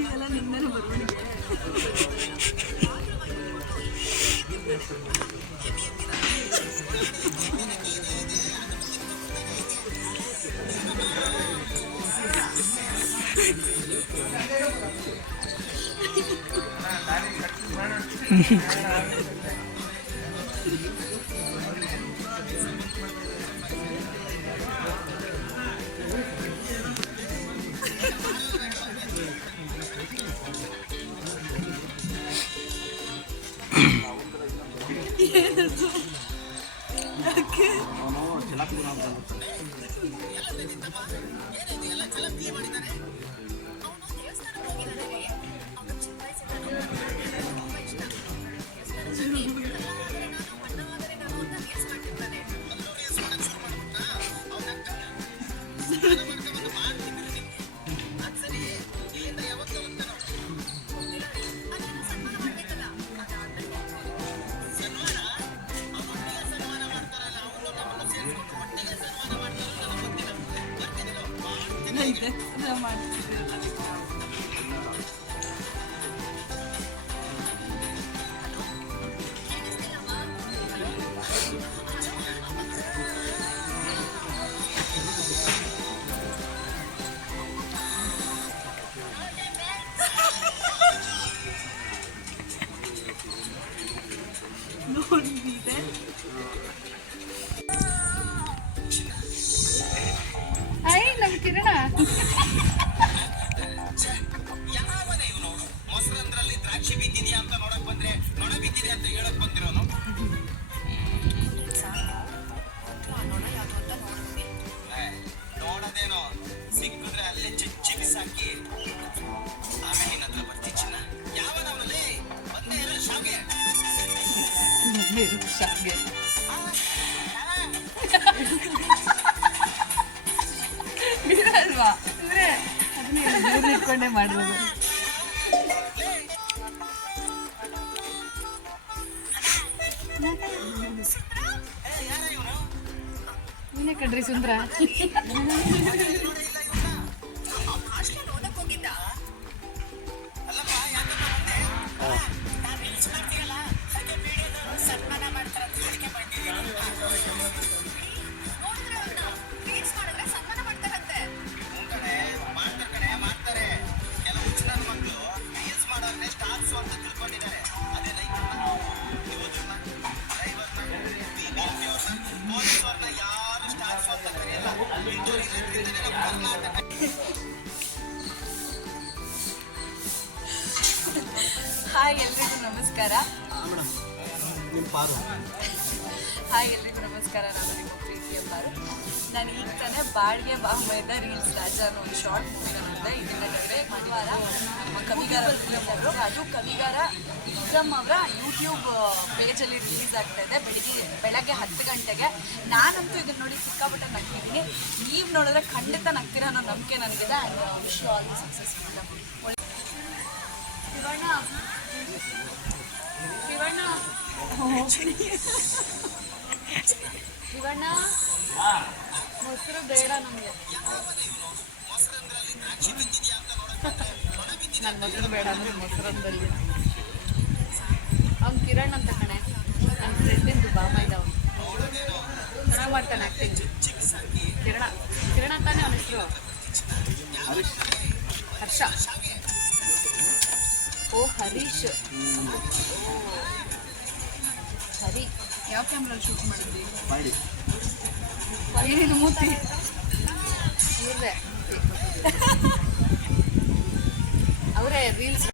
ಇದೆಲ್ಲ ನಿಂದನೇ ಬರವಣಿಗೆ. ಏನದು? ಯಾಕೆ? ನೋಡಿದೆ. ಐ ನಮ್ ಕಿರಣ ಮೊಸರಂದ್ರಲ್ಲಿ ದ್ರಾಕ್ಷಿ ಬಿದ್ದಿದ್ಯಾ ಅಂತ ನೋಡಕ್ ಬಂದ್ರೆ ನೊಣ ಬಿದ್ದಿದೆ ಅಂತ ಹೇಳಕ್ ಬಂದಿರೋನು. ನೋಡೋದೇನೋ ಸಿಕ್ಕಿದ್ರೆ ಅಲ್ಲೇ ಚಚ್ಚಿ ಬಿಸಾಕಿ ಆಮೇಲೆ ನಿನ್ನ ಹತ್ರ ಬರ್ತಿ ಚಿನ್ನ. ಯಾವನವನಲ್ಲಿ ಬಂದೇ ಇಲ್ಲ ಶಾವ್ಗೆ ಶಾವ್ಗೆ ಅಲ್ವಾ ಅಂದ್ರೆ ಅದನ್ನ ಇಟ್ಕೊಂಡೇ ಮಾಡ್ಬೋದು. ನೀನೇ ಕಣ್ರಿ ಸುಂದ್ರ. ಹಾಯ್ ಎಲ್ರಿಗೂ ನಮಸ್ಕಾರ. ಹಾಯ್ ಎಲ್ರಿಗೂ ನಮಸ್ಕಾರ. ನಾನು ನಿಮ್ಮ ಪ್ರೀತಿಯ ಪಾರು. ನಾನು ಈಗ ತಾನೇ ಬಾಳ್ಗೆ ಬಾಂಬೆಯಿಂದ ರೀಲ್ಸ್ ರಾಜ ಅನ್ನೋ ಒಂದು ಶಾರ್ಟ್ ಮೂವಿ ನೋಡಿದೆ. ಇದನ್ನ ನಡುವೆ ಮಂಗಳವಾರ ನಮ್ಮ ಕವಿಗಾರ ಫಿಲಮ್ ಅವರು, ಅದು ಕವಿಗಾರ ವಿಕ್ರಮ್ ಅವರ ಯೂಟ್ಯೂಬ್ ಪೇಜಲ್ಲಿ ರಿಲೀಸ್ ಆಗ್ತಾ ಇದೆ ಬೆಳಗ್ಗೆ 10 ಗಂಟೆಗೆ. ನಾನಂತೂ ಇದನ್ನ ನೋಡಿ ಸಿಕ್ಕಾಪಟ್ಟೆ ನಗ್ತಿದ್ದೀನಿ. ನೀವು ನೋಡಿದ್ರೆ ಖಂಡಿತ ನಗ್ತೀರ ಅನ್ನೋ ನಂಬಿಕೆ ನನಗಿದೆ. And wish you all the success. Shivanna ಮೊಸರು ಬೇಡ ನಮಗೆ. ನನ್ನ ಮೊಸರು ಬೇಡ ಅಂದರೆ ಮೊಸರಂದಲ್ಲಿ ಅವ್ನು ಕಿರಣ್ ಅಂತ ಕಣೆ, ನನ್ನ ಫ್ರೆಂಡಿಂದು ಬಾಮ ಇದ್ದವನು. ಚೆನ್ನಾಗಿ ಮಾಡ್ತಾನೆ ಆ್ಯಕ್ಟಿಂಗ್. ಕಿರಣ ತಾನೇ ಅವನ ಹೆಸರು? ಹರ್ಷ. ಓ ಹರೀಶ್. ಹರಿ ಯಾವ ಕ್ಯಾಮ್ರಲ್ಲಿ ಶೂಟ್ ಮಾಡಿದ್ವಿ? ಏನಿದು ಮೂತಿ? ಇವ್ರದೇ ಅವರೇ ರೀಲ್ಸ್